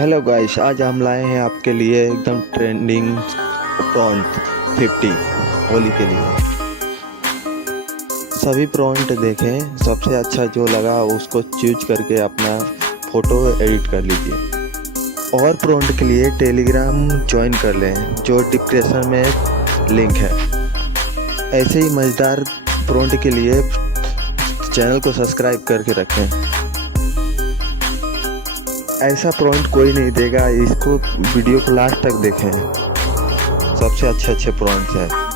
Hello guys, आज हम लाए हैं आपके लिए एकदम ट्रेंडिंग प्रॉन्ट 50 होली के लिए। सभी प्रॉन्ट देखें, सबसे अच्छा जो लगा उसको चूज करके अपना फ़ोटो एडिट कर लीजिए। और प्रॉन्ट के लिए टेलीग्राम ज्वाइन कर लें, जो डिस्क्रिप्शन में लिंक है। ऐसे ही मज़ेदार प्रॉन्ट के लिए चैनल को सब्सक्राइब करके रखें। ऐसा प्रॉन्ट कोई नहीं देगा, इसको वीडियो को लास्ट तक देखें। सबसे अच्छे प्रॉन्ट्स हैं।